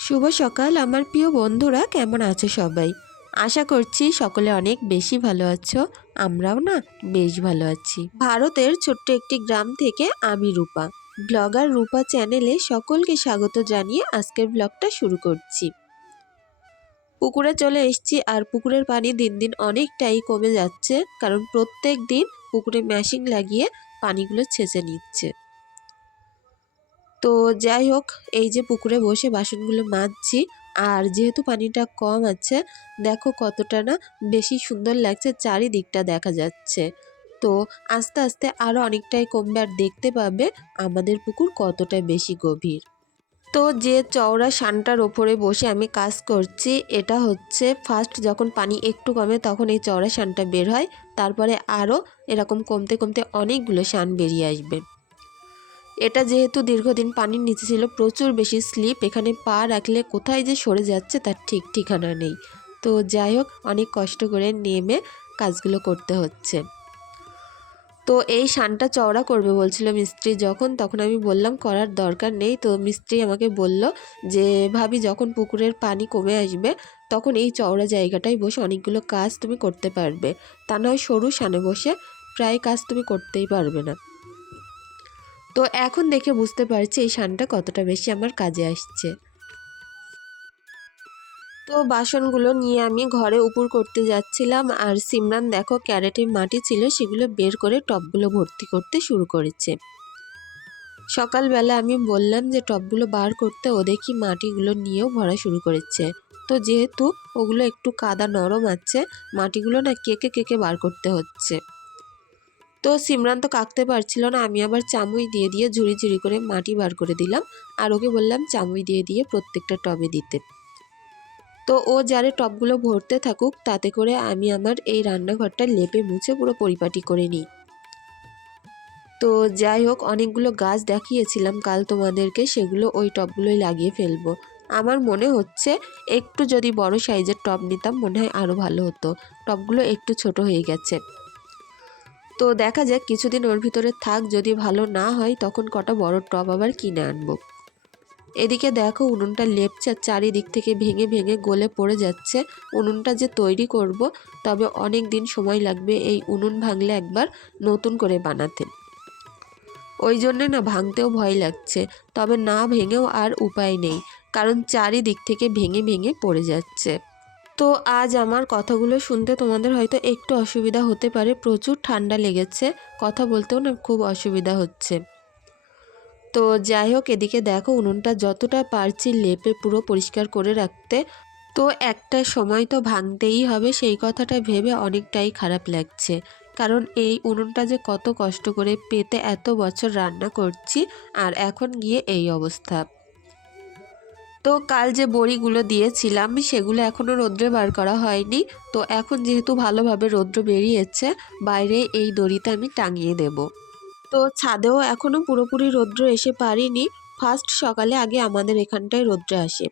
শুভ সকাল, আমার প্রিয় বন্ধুরা, কেমন আছো সবাই? আশা করছি সকলে অনেক বেশি ভালো আছো, আমরাও না বেশ ভালো আছি। ভারতের ছোট্ট একটি গ্রাম থেকে আমি রূপা। ব্লগার রূপা চ্যানেলে সকলকে স্বাগত জানিয়ে আজকের ব্লগটা শুরু করছি। পুকুরে চলে এসছি আর পুকুরের পানি দিন দিন অনেকটাই কমে যাচ্ছে, কারণ প্রত্যেক দিন পুকুরে ম্যাশিং লাগিয়ে পানিগুলো ছেঁচে নিচ্ছে। তো যাই হোক, এই যে পুকুরে বসে বাসনগুলো মাজছি, আর যেহেতু পানিটা কম আছে, দেখো কতটা না বেশি সুন্দর লাগছে, চারিদিকটা দেখা যাচ্ছে। তো আস্তে আস্তে আরও অনেকটাই কমবে, আর দেখতে পাবে আমাদের পুকুর কতটা বেশি গভীর। তো যে চওড়া শানটার ওপরে বসে আমি কাজ করছি, এটা হচ্ছে ফার্স্ট যখন পানি একটু কমে তখন এই চওড়া শানটা বের হয়, তারপরে আরও এরকম কমতে কমতে অনেকগুলো শান বেরিয়ে আসবে। এটা যেহেতু দীর্ঘদিন পানির নিচে ছিল, প্রচুর বেশি স্লিপ, এখানে পা রাখলে কোথায় যে সরে যাচ্ছে তার ঠিক ঠিকানা নেই। তো যাই হোক, অনেক কষ্ট করে নেমে কাজগুলো করতে হচ্ছে। তো এই শানটা চওড়া করবে বলছিল মিস্ত্রি যখন, তখন আমি বললাম, করার দরকার নেই। তো মিস্ত্রি আমাকে বলল যে, ভাবি যখন পুকুরের পানি কমে আসবে, তখন এই চওড়া জায়গাটায় বসে অনেকগুলো কাজ তুমি করতে পারবে। তা নয় সরু শানে বসে প্রায় কাজ তুমি করতেই পারবে না। তো এখন দেখে বুঝতে পারছি এই শানটা কতটা বেশি আমার কাজে আসছে। তো বাসনগুলো নিয়ে আমি ঘরে উপর করতে যাচ্ছিলাম আর সিমরান দেখো ক্যারেটে মাটি ছিল সেগুলো বের করে টবগুলো ভর্তি করতে শুরু করেছে। সকালবেলা আমি বললাম যে টবগুলো বার করতে ও দেখি মাটিগুলো নিয়েও ভরা শুরু করেছে। তো যেহেতু ওগুলো একটু কাদা নরম আছে, মাটিগুলো না কেকে কেকে বার করতে হচ্ছে। তো সিমরান তো কাঁকতে পারছিল না, আমি আবার চামুই দিয়ে দিয়ে ঝুড়ি ঝুড়ি করে মাটি বার করে দিলাম আর ওকে বললাম চামুই দিয়ে দিয়ে প্রত্যেকটা টবে দিতে। তো ও যারে টবগুলো ভরতে থাকুক, তাতে করে আমি আমার এই রান্নাঘরটা লেপে মুছে পুরো পরিপাটি করে নিই। তো যাই হোক, অনেকগুলো গাছ দেখিয়েছিলাম, কাল তোমাদেরকে সেগুলো ওই টবগুলোই লাগিয়ে ফেলব। আমার মনে হচ্ছে একটু যদি বড় সাইজের টব নিতাম, মনে হয় আরও ভালো হতো। টবগুলো একটু ছোট হয়ে গেছে। তো দেখা যাক কিছুদিন ওর ভিতরে থাক, যদি ভালো না হয় তখন কটা বড় টব আবার কিনে আনব। এদিকে দেখো উনুনটা লেপচার চারিদিক থেকে ভেঙে ভেঙে গলে পড়ে যাচ্ছে। উনুনটা যে তৈরি করব, তবে অনেক দিন সময় লাগবে এই উনুন ভাঙলে একবার নতুন করে বানাতে। ওই জন্যে না ভাঙতেও ভয় লাগছে, তবে না ভেঙেও আর উপায় নেই, কারণ চারিদিক থেকে ভেঙে ভেঙে পড়ে যাচ্ছে। তো আজ আমার কথাগুলো শুনতে তোমাদের হয়তো একটু অসুবিধা হতে পারে। প্রচুর ঠান্ডা লেগেছে। কথা বলতেও না খুব অসুবিধা হচ্ছে। তো যাই হোক, এদিকে দেখো উনুনটা যতটা পারছি লেপে পুরো পরিষ্কার করে রাখতে। তো একটা সময় তো ভাঙতেই হবে, সেই কথাটা ভেবে অনেকটাই খারাপ লাগছে। কারণ এই উনুনটা যে কত কষ্ট করে পেতে এত বছর রান্না করছি, আর এখন গিয়ে এই অবস্থা। তো কাল যে বড়িগুলো দিয়েছিলাম, সেগুলো এখনও রোদ্রে বার করা হয়নি। তো এখন যেহেতু ভালোভাবে রৌদ্র বেরিয়েছে, বাইরে এই দড়িতে আমি টাঙিয়ে দেব। তো ছাদেও এখনও পুরোপুরি রৌদ্র এসে পারিনি ফার্স্ট সকালে আগে আমাদের এখানটায় রৌদ্র আসে।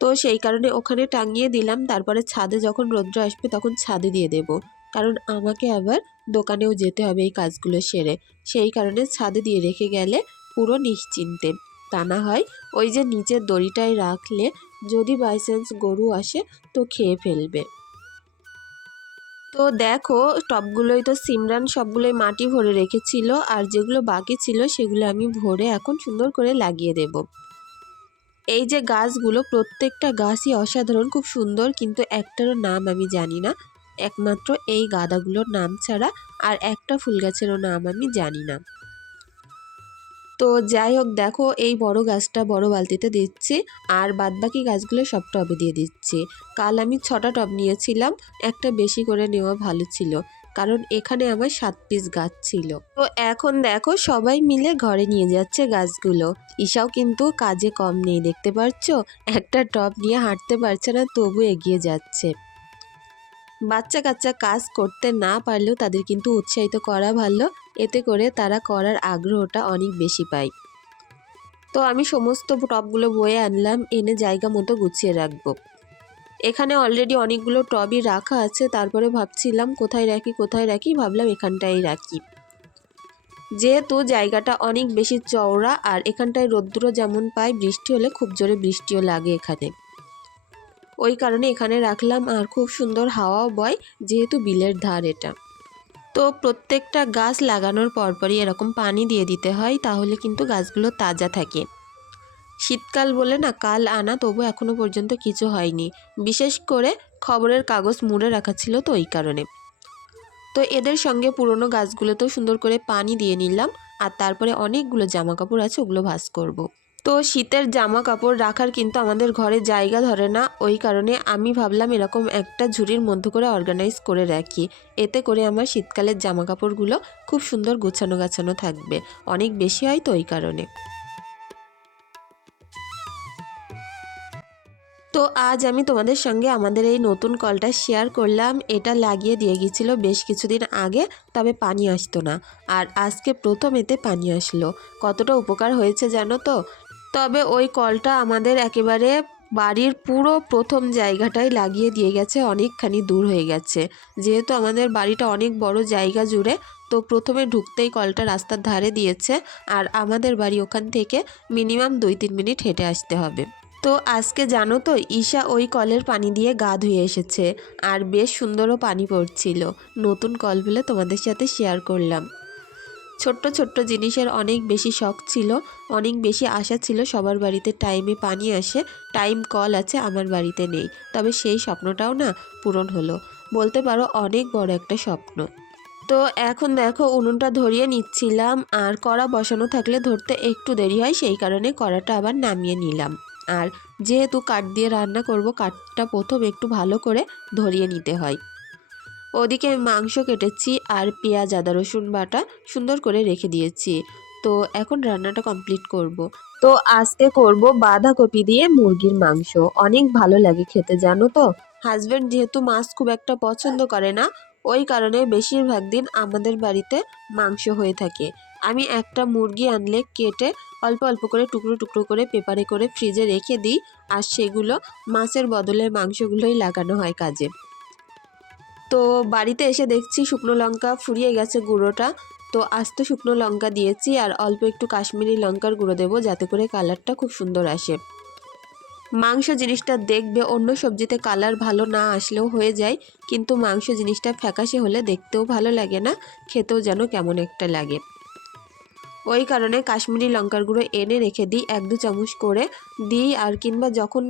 তো সেই কারণে ওখানে টাঙিয়ে দিলাম। তারপরে ছাদে যখন রৌদ্র আসবে, তখন ছাদে দিয়ে দেব। কারণ আমাকে আবার দোকানেও যেতে হবে এই কাজগুলো সেরে। সেই কারণে ছাদে দিয়ে রেখে গেলে পুরো নিশ্চিন্তে। তা না হয় ওই যে নিচের দড়িটায় রাখলে যদি বাই চান্স গরু আসে তো খেয়ে ফেলবে। তো দেখো টবগুলোই তো সিমরান সবগুলোই মাটি ভরে রেখেছিল আর যেগুলো বাকি ছিল সেগুলো আমি ভরে এখন সুন্দর করে লাগিয়ে দেব। এই যে গাছগুলো, প্রত্যেকটা গাছই অসাধারণ, খুব সুন্দর কিন্তু একটারও নাম আমি জানি না। একমাত্র এই গাদাগুলোর নাম ছাড়া আর একটা ফুল গাছেরও নাম আমি জানি না। তো যাই হোক, দেখো এই বড় গাছটা বড় বালতিতে দিচ্ছি আর বাদবাকি গাছগুলো সব টবে দিয়ে দিচ্ছি। কাল আমি ছটা টব নিয়েছিলাম, একটা বেশি করে নেওয়া ভালো ছিল, কারণ এখানে আমার সাত পিস গাছ ছিল। তো এখন দেখো সবাই মিলে ঘরে নিয়ে যাচ্ছে গাছগুলো। ঈশাও কিন্তু কাজে কম নেই, দেখতে পাচ্ছ একটা টব নিয়ে হাঁটতে পারছে না, তবু এগিয়ে যাচ্ছে। বাচ্চা কাচ্চা কাজ করতে না পারলেও তাদের কিন্তু উৎসাহিত করা ভালো। এতে করে তারা করার আগ্রহটা অনেক বেশি পায়। তো আমি সমস্ত টবগুলো বয়ে আনলাম, এনে জায়গা মতো গুছিয়ে রাখব। এখানে অলরেডি অনেকগুলো টবই রাখা আছে, তারপরে ভাবছিলাম কোথায় রাখি কোথায় রাখি, ভাবলাম এখানটাই রাখি। যেহেতু জায়গাটা অনেক বেশি চওড়া, আর এখানটায় রৌদ্র যেমন পায়, বৃষ্টি হলে খুব জোরে বৃষ্টিও লাগে এখানে। ওই কারণে এখানে রাখলাম। আর খুব সুন্দর হাওয়াও বয়, যেহেতু বিলের ধার এটা। তো প্রত্যেকটা গাছ লাগানোর পরপরই এরকম পানি দিয়ে দিতে হয়, তাহলে কিন্তু গাছগুলো তাজা থাকে। শীতকাল বলে না, কাল আনা, তবু এখনও পর্যন্ত কিছু হয়নি। বিশেষ করে খবরের কাগজ মুড়ে রাখা ছিল তো ওই কারণে। তো এদের সঙ্গে পুরনো গাছগুলোতেও সুন্দর করে পানি দিয়ে নিলাম, আর তারপরে অনেকগুলো জামা কাপড় আছে, ওগুলো ভাঁজ করব। তো শীতের জামা কাপড় রাখার কিন্তু আমাদের ঘরে জায়গা ধরে না। ওই কারণে আমি ভাবলাম এরকম একটা ঝুড়ির মধ্যে করে অর্গানাইজ করে রাখি। এতে করে আমার শীতকালের জামা কাপড়গুলো খুব সুন্দর গোছানো গাছানো থাকবে। অনেক বেশি হয় তো ওই কারণে। তো আজ আমি তোমাদের সঙ্গে আমাদের এই নতুন কলটা শেয়ার করলাম। এটা লাগিয়ে দিয়ে গিয়েছিল বেশ কিছুদিন আগে, তবে পানি আসতো না। আর আজকে প্রথম এতে পানি আসলো। কতটা উপকার হয়েছে জানো তো? তবে ওই কলটা আমাদের একেবারে বাড়ির পুরো প্রথম জায়গাটাই লাগিয়ে দিয়ে গেছে, অনেকখানি দূর হয়ে গেছে। যেহেতু আমাদের বাড়িটা অনেক বড় জায়গা জুড়ে, তো প্রথমে ঢুকতেই কলটা রাস্তার ধারে দিয়েছে আর আমাদের বাড়ি ওখান থেকে মিনিমাম দুই তিন মিনিট হেঁটে আসতে হবে। তো আজকে জানো তো, ঈশা ওই কলের পানি দিয়ে গা ধুয়ে এসেছে আর বেশ সুন্দরও পানি পড়ছিল। নতুন কল বলে তোমাদের সাথে শেয়ার করলাম। ছোট্ট ছোট্ট জিনিসের অনেক বেশি শখ ছিল, অনেক বেশি আশা ছিল সবার বাড়িতে টাইমে পানি আসে, টাইম কল আছে আমার বাড়িতে নেই। তবে সেই স্বপ্নটাও না পূরণ হলো। বলতে পারো অনেক বড় একটা স্বপ্ন। তো এখন দেখো উনুনটা ধরিয়ে নিচ্ছিলাম, আর কড়া বসানো থাকলে ধরতে একটু দেরি হয়, সেই কারণে কড়াটা আবার নামিয়ে নিলাম। আর যেহেতু কাঠ দিয়ে রান্না করব, কাঠটা প্রথম একটু ভালো করে ধরিয়ে নিতে হয়। ওদিকে আমি মাংস কেটেছি আর পেঁয়াজ, আদা, রসুন বাটা সুন্দর করে রেখে দিয়েছি। তো এখন রান্নাটা কমপ্লিট করব। তো আজকে করব বাঁধাকপি দিয়ে মুরগির মাংস। অনেক ভালো লাগে খেতে, জানো তো? হাজব্যান্ড যেহেতু মাছ খুব একটা পছন্দ করে না, ওই কারণে বেশিরভাগ দিন আমাদের বাড়িতে মাংস হয়ে থাকে। আমি একটা মুরগি আনলে কেটে অল্প অল্প করে টুকরো টুকরো করে পেপারে করে ফ্রিজে রেখে দিই, আর সেগুলো মাছের বদলে মাংসগুলোই লাগানো হয় কাজে। তো বাড়িতে এসে দেখছি শুকনো লঙ্কা ফুরিয়ে গেছে গুঁড়োটা। তো আস্ত শুকনো লঙ্কা দিয়েছি আর অল্প একটু কাশ্মীরি লঙ্কার গুঁড়ো দেবো যাতে করে কালারটা খুব সুন্দর আসে। মাংস জিনিসটা দেখবে, অন্য সবজিতে কালার ভালো না আসলেও হয়ে যায়, কিন্তু মাংস জিনিসটা ফ্যাকাশে হলে দেখতেও ভালো লাগে না, খেতেও যেন কেমন একটা লাগে। ওই কারণে কাশ্মীরি লঙ্কার গুঁড়ো এনে রেখে দিই এক দু চামচ করে, দিই আর কিংবা যখন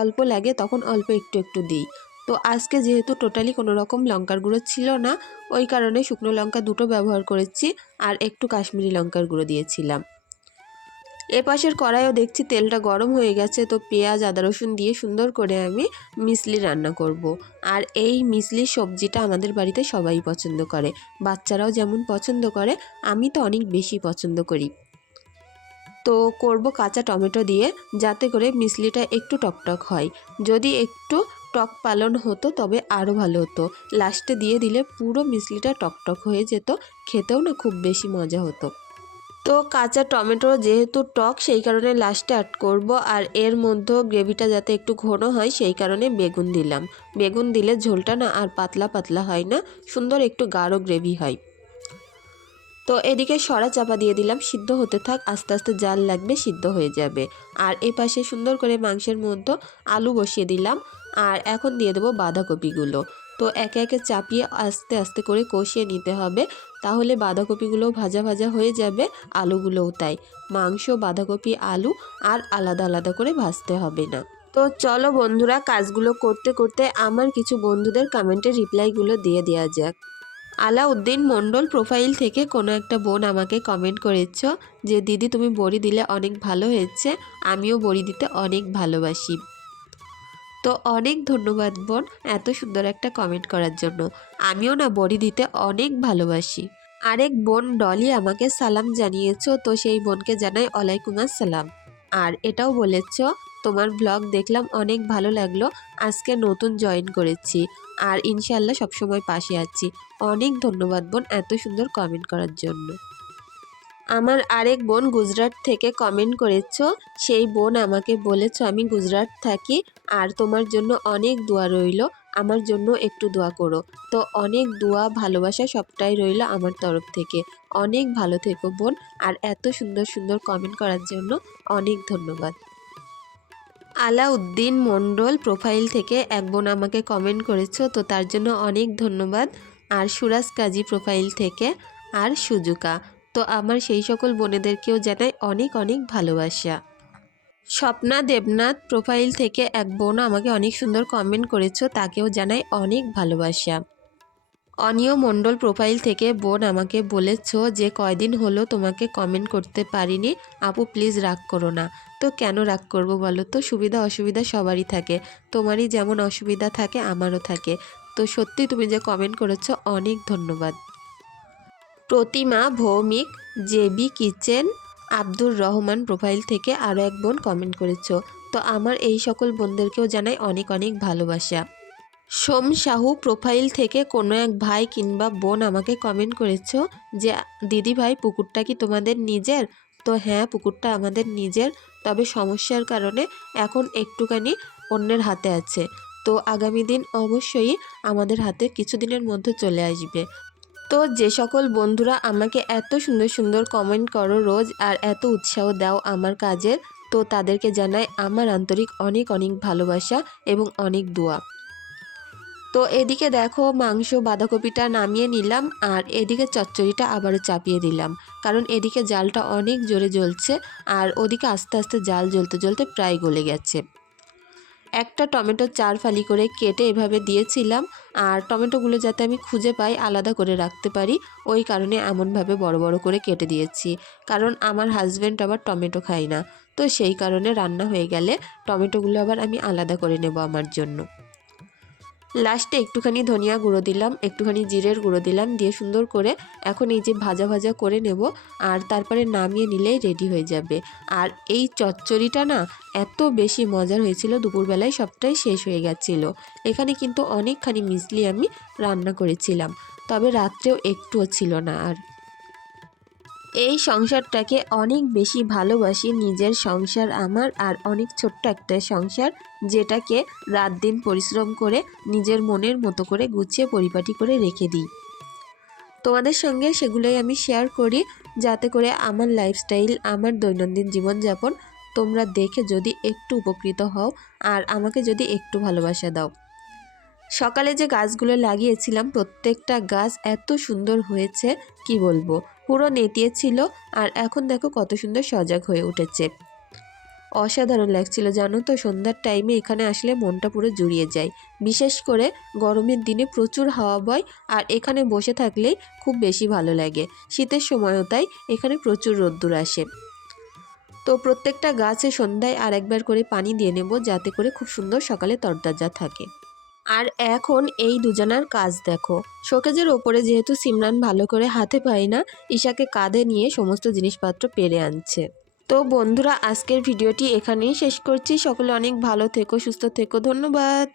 অল্প লাগে তখন অল্প একটু একটু দিই। তো আজকে যেহেতু টোটালি কোনো রকম লঙ্কার গুঁড়ো ছিল না, ওই কারণে শুকনো লঙ্কা দুটো ব্যবহার করেছি আর একটু কাশ্মীরি লঙ্কার গুঁড়ো দিয়েছিলাম এ পাশের কড়াইও দেখছি তেলটা গরম হয়ে গেছে, তো পেঁয়াজ, আদা, রসুন দিয়ে সুন্দর করে আমি মিসলি রান্না করব। আর এই মিসলি সবজিটা আমাদের বাড়িতে সবাই পছন্দ করে, বাচ্চারাও যেমন পছন্দ করে, আমি তো অনেক বেশি পছন্দ করি তো করব কাঁচা টমেটো দিয়ে, যাতে করে মিসলিটা একটু টকটক হয়, যদি একটু টক পালন হতো, তবে আরও ভালো হতো। লাস্টে দিয়ে দিলে পুরো মিসলিটা টকটক হয়ে যেত, খেতেও না খুব বেশি মজা হতো। তো কাঁচা টমেটো যেহেতু টক, সেই কারণে লাস্টে অ্যাড করব, আর এর মধ্যেও গ্রেভিটা যাতে একটু ঘন হয়, সেই কারণে বেগুন দিলাম। বেগুন দিলে ঝোলটা না আর পাতলা পাতলা হয় না, সুন্দর একটু গাঢ় গ্রেভি হয়। তো এদিকে সরা চাপা দিয়ে দিলাম, সিদ্ধ হতে থাক, আস্তে আস্তে জাল লাগবে, সিদ্ধ হয়ে যাবে। আর এ পাশে সুন্দর করে মাংসের মধ্যে আলু বসিয়ে দিলাম। আর এখন দিয়ে দেবো বাঁধাকপিগুলো। তো একে একে চাপিয়ে আস্তে আস্তে করে কষিয়ে নিতে হবে। তাহলে বাঁধাকপিগুলোও ভাজা ভাজা হয়ে যাবে, আলুগুলোও তাই। মাংস, বাঁধাকপি, আলু আর আলাদা আলাদা করে ভাজতে হবে না। তো চলো বন্ধুরা, কাজগুলো করতে করতে আমার কিছু বন্ধুদের কমেন্টের রিপ্লাইগুলো দিয়ে দেওয়া যাক। আলাউদ্দিন মণ্ডল প্রোফাইল থেকে কোনো একটা বোন আমাকে কমেন্ট করেছ যে, দিদি, তুমি বড়ি দিলে অনেক ভালো হয়েছে। আমিও বড়ি দিতে অনেক ভালোবাসি। তো অনেক ধন্যবাদ, বোন, এত সুন্দর একটা কমেন্ট করার জন্য। আমিও না বড়ি দিতে অনেক ভালোবাসি। আরেক বোন ডলি আমাকে সালাম জানিয়েছ, তো সেই বোনকে জানাই ওয়ালাইকুম আসসালাম। আর এটাও বলেছ, তোমার ব্লগ দেখলাম অনেক ভালো লাগল, আজকে নতুন জয়েন করেছি। আর ইনশাল্লাহ সবসময় পাশে আছি। অনেক ধন্যবাদ, বোন, এত সুন্দর কমেন্ট করার জন্য। আমার আরেক বোন গুজরাট থেকে কমেন্ট করেছ, সেই বোন আমাকে বলেছ, আমি গুজরাট থাকি, আর তোমার জন্য অনেক দোয়া রইল, আমার জন্য একটু দোয়া করো। তো অনেক দোয়া, ভালোবাসা সবটাই রইল আমার তরফ থেকে। অনেক ভালো থেকো বোন, আর এত সুন্দর সুন্দর কমেন্ট করার জন্য অনেক ধন্যবাদ। আলাউদ্দিন মণ্ডল প্রোফাইল থেকে এক বোন আমাকে কমেন্ট করেছ, তো তার জন্য অনেক ধন্যবাদ। আর সুরাজ কাজী প্রোফাইল থেকে, আর সুজুকা। তো আমার সেই সকল বোনেদেরকেও জানাই অনেক অনেক ভালোবাসা। স্বপ্না দেবনাথ প্রোফাইল থেকে এক বোন আমাকে অনেক সুন্দর কমেন্ট করেছ, তাকেও জানাই অনেক ভালোবাসা। অনিয় মণ্ডল প্রোফাইল থেকে বোন আমাকে বলেছ যে কয়দিন হলো তোমাকে কমেন্ট করতে পারিনি, আপু প্লিজ রাগ করো না। তো কেন রাগ করব বলো তো? সুবিধা অসুবিধা সবারই থাকে। তোমারই যেমন অসুবিধা থাকে, আমারও থাকে। তো সত্যি তুমি যে কমেন্ট করেছ, অনেক ধন্যবাদ। Pratima Bhowmik, JB kitchen, Abdur Rahman profile থেকে আরও এক বোন কমেন্ট করেছ। তো আমার এই সকল বোনদেরকেও জানাই অনেক অনেক ভালোবাসা। সোম সাহু প্রোফাইল থেকে কোনো এক ভাই কিংবা বোন আমাকে কমেন্ট করেছ যে, দিদি ভাই, পুকুরটা কি তোমাদের নিজের? তো হ্যাঁ পুকুরটা আমাদের নিজের। তবে সমস্যার কারণে এখন একটুখানি অন্যের হাতে আছে। তো আগামী দিন অবশ্যই আমাদের হাতে কিছুদিনের মধ্যে চলে আসবে। তো যে সকল বন্ধুরা আমাকে এত সুন্দর সুন্দর কমেন্ট করো রোজ আর এত উৎসাহ দাও আমার কাজের, তো তাদেরকে জানাই আমার আন্তরিক অনেক অনেক ভালোবাসা এবং অনেক দোয়া। তো এদিকে দেখো মাংস বাঁধাকপিটা নামিয়ে নিলাম আর এদিকে চচ্চড়িটা আবারও চাপিয়ে দিলাম। কারণ এদিকে জালটা অনেক জোরে জ্বলছে আর ওদিকে আস্তে আস্তে জাল জ্বলতে জ্বলতে প্রায় গলে গেছে। একটা টমেটো চার ফালি করে কেটে এভাবে দিয়েছিলাম, আর টমেটোগুলো যাতে আমি খুঁজে পাই আলাদা করে রাখতে পারি, ওই কারণে এমনভাবে বড় বড় করে কেটে দিয়েছি। কারণ আমার হাজব্যান্ড আবার টমেটো খায় না, তো সেই কারণে রান্না হয়ে গেলে টমেটোগুলো আবার আমি আলাদা করে নেব আমার জন্য। লাস্টে একটুখানি ধনিয়া গুঁড়ো দিলাম, একটুখানি জিরের গুঁড়ো দিলাম, দিয়ে সুন্দর করে এখন এই যে ভাজা ভাজা করে নেব আর তারপরে নামিয়ে নিলেই রেডি হয়ে যাবে। আর এই চচ্চড়িটা না এত বেশি মজার হয়েছিল, দুপুরবেলায় সবটাই শেষ হয়ে গেছিল। এখানে কিন্তু অনেকখানি মিসলি আমি রান্না করেছিলাম, তবে রাত্রেও একটুও ছিল না আর। এই সংসারটাকে অনেক বেশি ভালোবাসি নিজের সংসার আমার আর অনেক ছোট্ট একটা সংসার যেটাকে রাত দিন পরিশ্রম করে নিজের মনের মতো করে গুছিয়ে পরিপাটি করে রেখে দিই। তোমাদের সঙ্গে সেগুলোই আমি শেয়ার করি যাতে করে আমার লাইফস্টাইল আমার দৈনন্দিন জীবনযাপন তোমরা দেখে যদি একটু উপকৃত হও আর আমাকে যদি একটু ভালোবাসা দাও। সকালে যে গাছগুলো লাগিয়েছিলাম প্রত্যেকটা গাছ এত সুন্দর হয়েছে, কি বলব? পুরো নেতিয়েছিল আর এখন দেখো কত সুন্দর সজাগ হয়ে উঠেছে। অসাধারণ লাগছিল, জানো তো, সন্ধ্যার টাইমে এখানে আসলে মনটা পুরো জুড়িয়ে যায়। বিশেষ করে গরমের দিনে প্রচুর হাওয়া বয় আর এখানে বসে থাকলেই খুব বেশি ভালো লাগে। শীতের সময়ও তাই, এখানে প্রচুর রোদ্দুর আসে। তো প্রত্যেকটা গাছে সন্ধ্যায় আর একবার করে পানি দিয়ে নেব, যাতে করে খুব সুন্দর সকালে তরতাজা থাকে। আর এখন এই দুজনার কাজ দেখো। শোকেজের ওপরে যেহেতু সিমরান ভালো করে হাতে পায় না, ঈশাকে কাঁধে নিয়ে সমস্ত জিনিসপত্র পেরে আনছে। তো বন্ধুরা, আজকের ভিডিওটি এখানেই শেষ করছি। সকলে অনেক ভালো থেকো, সুস্থ থেকো। ধন্যবাদ।